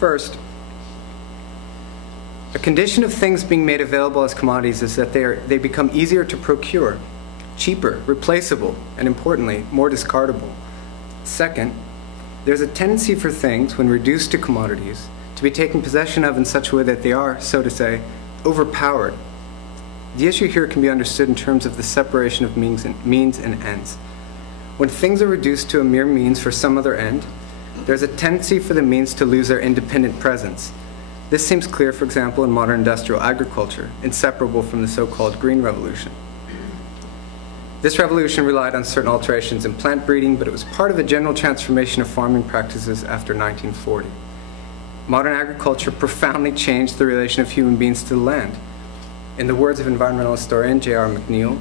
First, a condition of things being made available as commodities is that they become easier to procure, cheaper, replaceable, and importantly, more discardable. Second, there's a tendency for things, when reduced to commodities, to be taken possession of in such a way that they are, so to say, overpowered. The issue here can be understood in terms of the separation of means and ends. When things are reduced to a mere means for some other end, there's a tendency for the means to lose their independent presence. This seems clear, for example, in modern industrial agriculture, inseparable from the so-called Green Revolution. This revolution relied on certain alterations in plant breeding, but it was part of a general transformation of farming practices after 1940. Modern agriculture profoundly changed the relation of human beings to the land. In the words of environmental historian J.R. McNeill,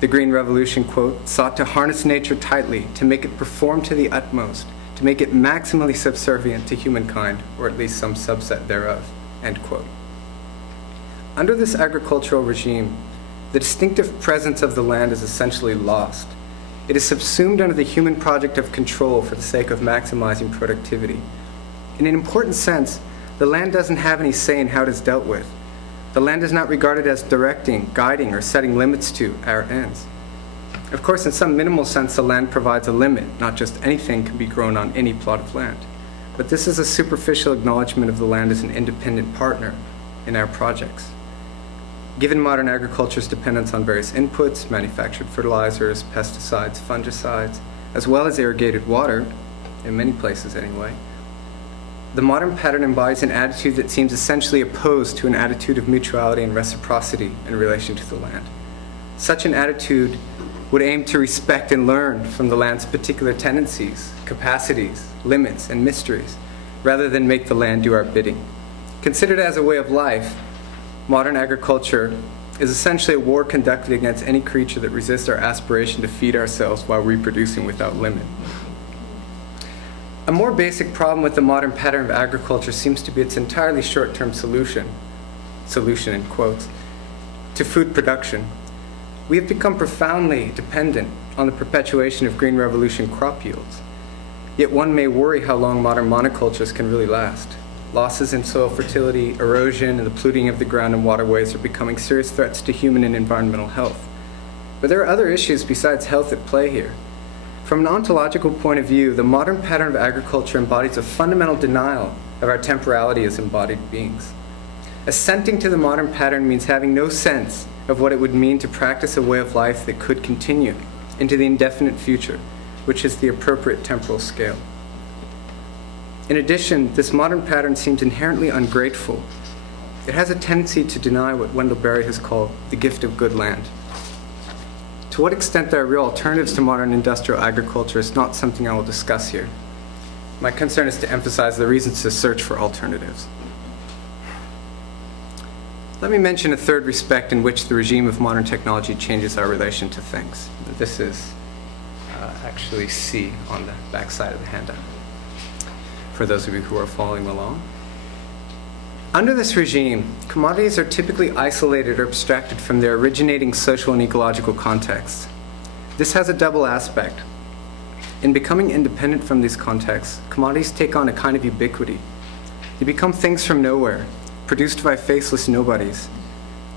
the Green Revolution, quote, sought to harness nature tightly, to make it perform to the utmost, to make it maximally subservient to humankind, or at least some subset thereof, end quote. Under this agricultural regime, the distinctive presence of the land is essentially lost. It is subsumed under the human project of control for the sake of maximizing productivity. In an important sense, the land doesn't have any say in how it is dealt with. The land is not regarded as directing, guiding, or setting limits to our ends. Of course, in some minimal sense, the land provides a limit. Not just anything can be grown on any plot of land. But this is a superficial acknowledgement of the land as an independent partner in our projects. Given modern agriculture's dependence on various inputs, manufactured fertilizers, pesticides, fungicides, as well as irrigated water, in many places anyway, the modern pattern embodies an attitude that seems essentially opposed to an attitude of mutuality and reciprocity in relation to the land. Such an attitude would aim to respect and learn from the land's particular tendencies, capacities, limits, and mysteries, rather than make the land do our bidding. Considered as a way of life, modern agriculture is essentially a war conducted against any creature that resists our aspiration to feed ourselves while reproducing without limit. A more basic problem with the modern pattern of agriculture seems to be its entirely short-term solution in quotes, to food production. We have become profoundly dependent on the perpetuation of Green Revolution crop yields. Yet one may worry how long modern monocultures can really last. Losses in soil fertility, erosion, and the polluting of the ground and waterways are becoming serious threats to human and environmental health. But there are other issues besides health at play here. From an ontological point of view, the modern pattern of agriculture embodies a fundamental denial of our temporality as embodied beings. Assenting to the modern pattern means having no sense of what it would mean to practice a way of life that could continue into the indefinite future, which is the appropriate temporal scale. In addition, this modern pattern seems inherently ungrateful. It has a tendency to deny what Wendell Berry has called the gift of good land. To what extent there are real alternatives to modern industrial agriculture is not something I will discuss here. My concern is to emphasize the reasons to search for alternatives. Let me mention a third respect in which the regime of modern technology changes our relation to things. This is actually C on the back side of the handout, for those of you who are following along. Under this regime, commodities are typically isolated or abstracted from their originating social and ecological contexts. This has a double aspect. In becoming independent from these contexts, commodities take on a kind of ubiquity. They become things from nowhere, produced by faceless nobodies.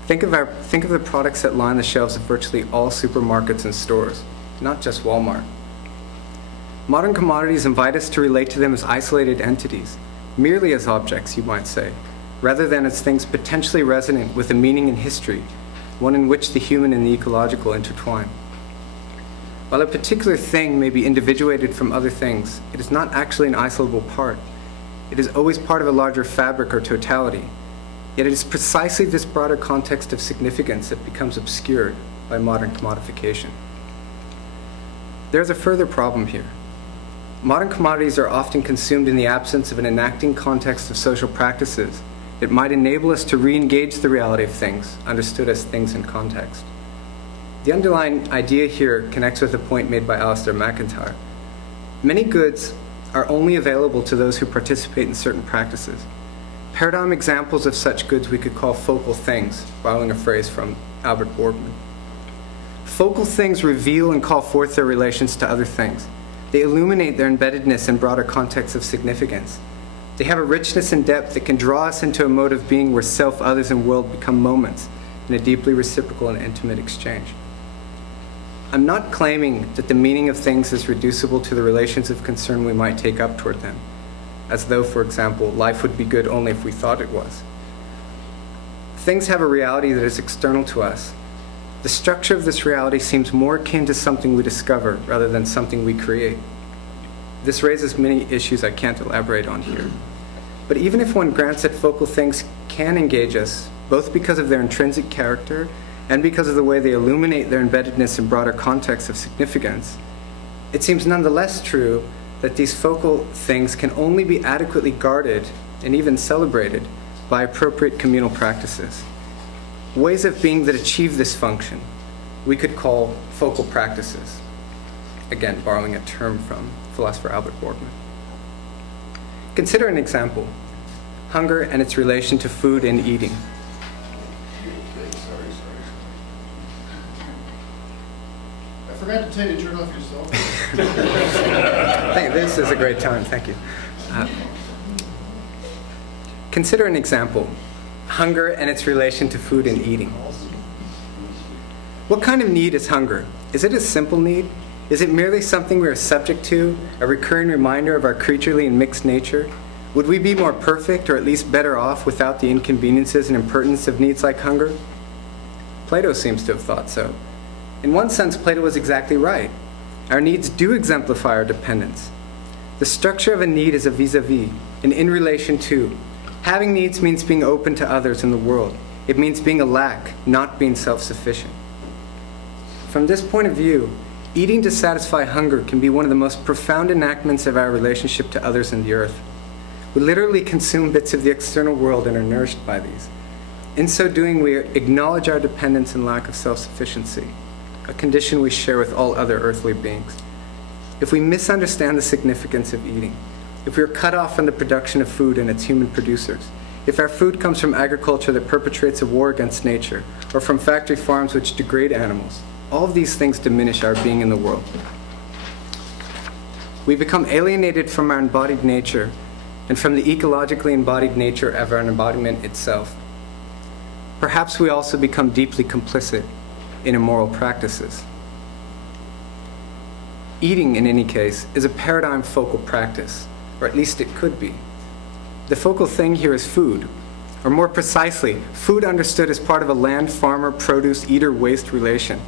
Think of the products that line the shelves of virtually all supermarkets and stores, not just Walmart. Modern commodities invite us to relate to them as isolated entities, merely as objects, you might say, rather than as things potentially resonant with a meaning and history, one in which the human and the ecological intertwine. While a particular thing may be individuated from other things, it is not actually an isolable part. It is always part of a larger fabric or totality. Yet it is precisely this broader context of significance that becomes obscured by modern commodification. There is a further problem here. Modern commodities are often consumed in the absence of an enacting context of social practices that might enable us to re-engage the reality of things, understood as things in context. The underlying idea here connects with a point made by Alistair McIntyre. Many goods are only available to those who participate in certain practices. Paradigm examples of such goods we could call focal things, borrowing a phrase from Albert Boardman. Focal things reveal and call forth their relations to other things. They illuminate their embeddedness in broader contexts of significance. They have a richness and depth that can draw us into a mode of being where self, others, and world become moments in a deeply reciprocal and intimate exchange. I'm not claiming that the meaning of things is reducible to the relations of concern we might take up toward them, as though, for example, life would be good only if we thought it was. Things have a reality that is external to us. The structure of this reality seems more akin to something we discover rather than something we create. This raises many issues I can't elaborate on here. But even if one grants that focal things can engage us, both because of their intrinsic character and because of the way they illuminate their embeddedness in broader contexts of significance, it seems nonetheless true that these focal things can only be adequately guarded and even celebrated by appropriate communal practices. Ways of being that achieve this function we could call focal practices. Again, borrowing a term from philosopher Albert Borgman. Consider an example: hunger and its relation to food and eating. I forgot to tell you to turn off your cell phone. This is a great time, thank you. Consider an example: hunger and its relation to food and eating. What kind of need is hunger? Is it a simple need? Is it merely something we are subject to, a recurring reminder of our creaturely and mixed nature? Would we be more perfect, or at least better off, without the inconveniences and impertinence of needs like hunger? Plato seems to have thought so. In one sense, Plato was exactly right. Our needs do exemplify our dependence. The structure of a need is a vis-a-vis, an in relation to. Having needs means being open to others in the world. It means being a lack, not being self-sufficient. From this point of view, eating to satisfy hunger can be one of the most profound enactments of our relationship to others and the earth. We literally consume bits of the external world and are nourished by these. In so doing, we acknowledge our dependence and lack of self-sufficiency, a condition we share with all other earthly beings. If we misunderstand the significance of eating, if we are cut off from the production of food and its human producers, if our food comes from agriculture that perpetrates a war against nature, or from factory farms which degrade animals, all of these things diminish our being in the world. We become alienated from our embodied nature and from the ecologically embodied nature of our embodiment itself. Perhaps we also become deeply complicit in immoral practices. Eating, in any case, is a paradigm focal practice, or at least it could be. The focal thing here is food, or more precisely, food understood as part of a land farmer, produce, eater, waste relation.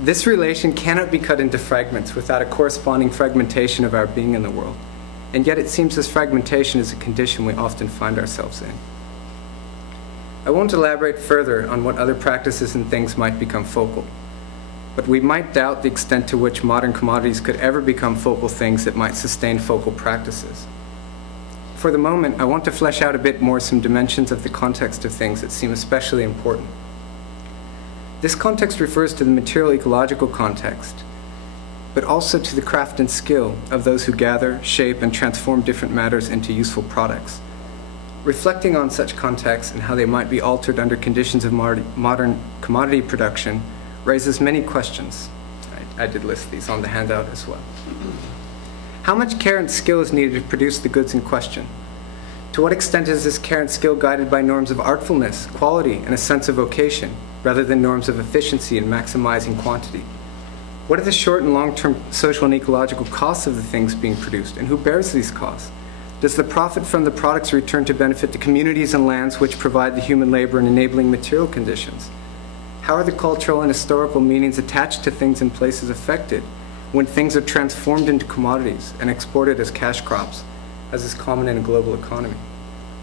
This relation cannot be cut into fragments without a corresponding fragmentation of our being in the world, and yet it seems this fragmentation is a condition we often find ourselves in. I won't elaborate further on what other practices and things might become focal, but we might doubt the extent to which modern commodities could ever become focal things that might sustain focal practices. For the moment, I want to flesh out a bit more some dimensions of the context of things that seem especially important. This context refers to the material ecological context, but also to the craft and skill of those who gather, shape, and transform different matters into useful products. Reflecting on such contexts and how they might be altered under conditions of modern commodity production raises many questions. I did list these on the handout as well. How much care and skill is needed to produce the goods in question? To what extent is this care and skill guided by norms of artfulness, quality, and a sense of vocation, rather than norms of efficiency and maximizing quantity? What are the short and long-term social and ecological costs of the things being produced, and who bears these costs? Does the profit from the products return to benefit the communities and lands which provide the human labor and enabling material conditions? How are the cultural and historical meanings attached to things and places affected when things are transformed into commodities and exported as cash crops, as is common in a global economy?